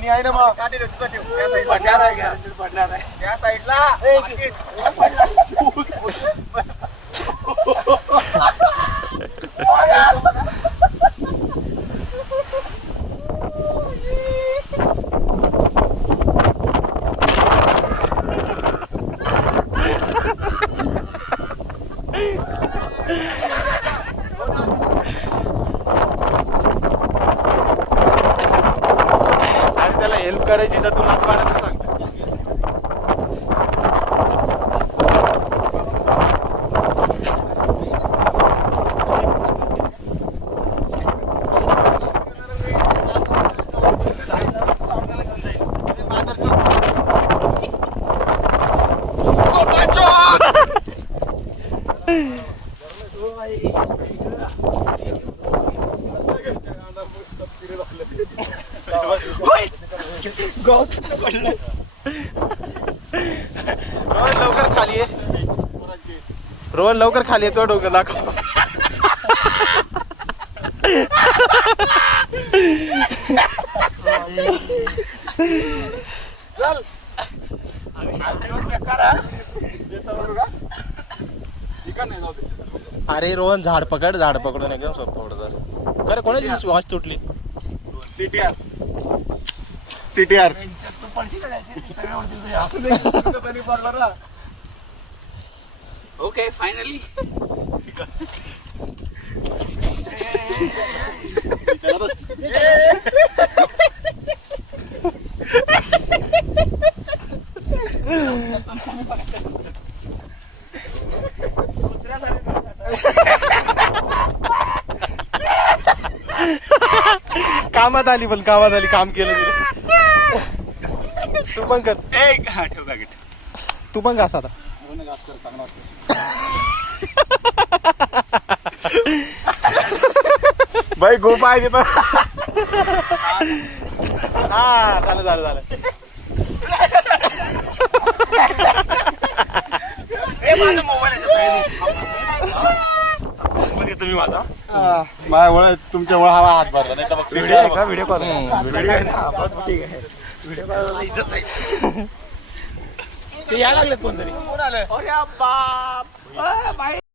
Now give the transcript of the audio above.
पाणी आहे ना मग त्या साईडला आणि त्याला हेल्प करायची तर तुला मारायला सांगतो. रोहन लवकर खाली ये, रोहन लवकर खाली ये, तो डोकं दाखव. अरे रोहन झाड पकडून एकदम सोपं पडत. खरं कोणाची वॉच तुटली? सीटीआर ओके फायनली कामात आली, पण कामात आली, काम केलं तिने. तू पण कर, ठेव बॅगेट. तू पण घास आता. भाई खूप पाहिजे पण. हा झालं झालं झालं. तुम्ही माझा माझ्या तुमच्या मुळे हा हात भरला, नाही तर मग व्हिडिओ आहे का? व्हिडिओ कॉल व्हिडिओ आहे ना. ठीक आहे. व्हिडिओ कॉल इज्जत आहे. ते यायला लागलेत कोणतरी.